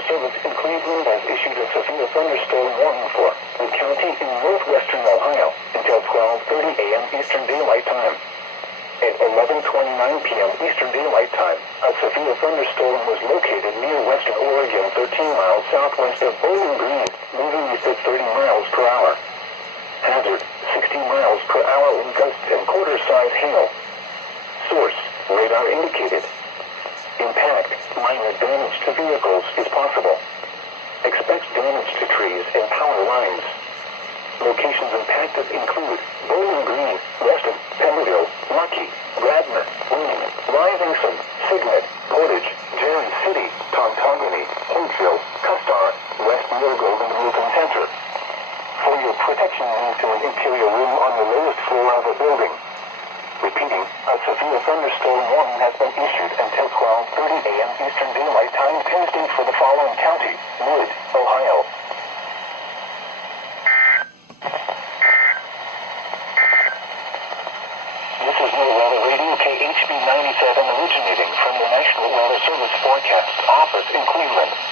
Weather Service in Cleveland has issued a severe thunderstorm warning for the county in northwestern Ohio until 12:30 a.m. Eastern Daylight Time. At 11:29 p.m. Eastern Daylight Time, a severe thunderstorm was located near Weston, Oregon, 13 miles southwest of Bowling Green, moving east at 30 miles per hour. Hazard, 60 miles per hour in gusts and quarter-size hail. Source, radar indicated. Impact, minor damage to vehicles is possible. Expect damage to trees and power lines. Locations impacted include Bowling Green, Weston, Pemberville, Luckey, Bradner, Risingsun, Cygnet, Portage, Jerry City, Tontogany, Hoytville, West Millgrove, and Wilton Center. For your protection, move to an interior room on the lowest floor of a building. Repeating, a severe thunderstorm warning has been issued until 12:30 a.m. Eastern Daylight Time Tuesday for the following county: Wood, Ohio. This is New Weather Radio KHB 97 originating from the National Weather Service Forecast Office in Cleveland.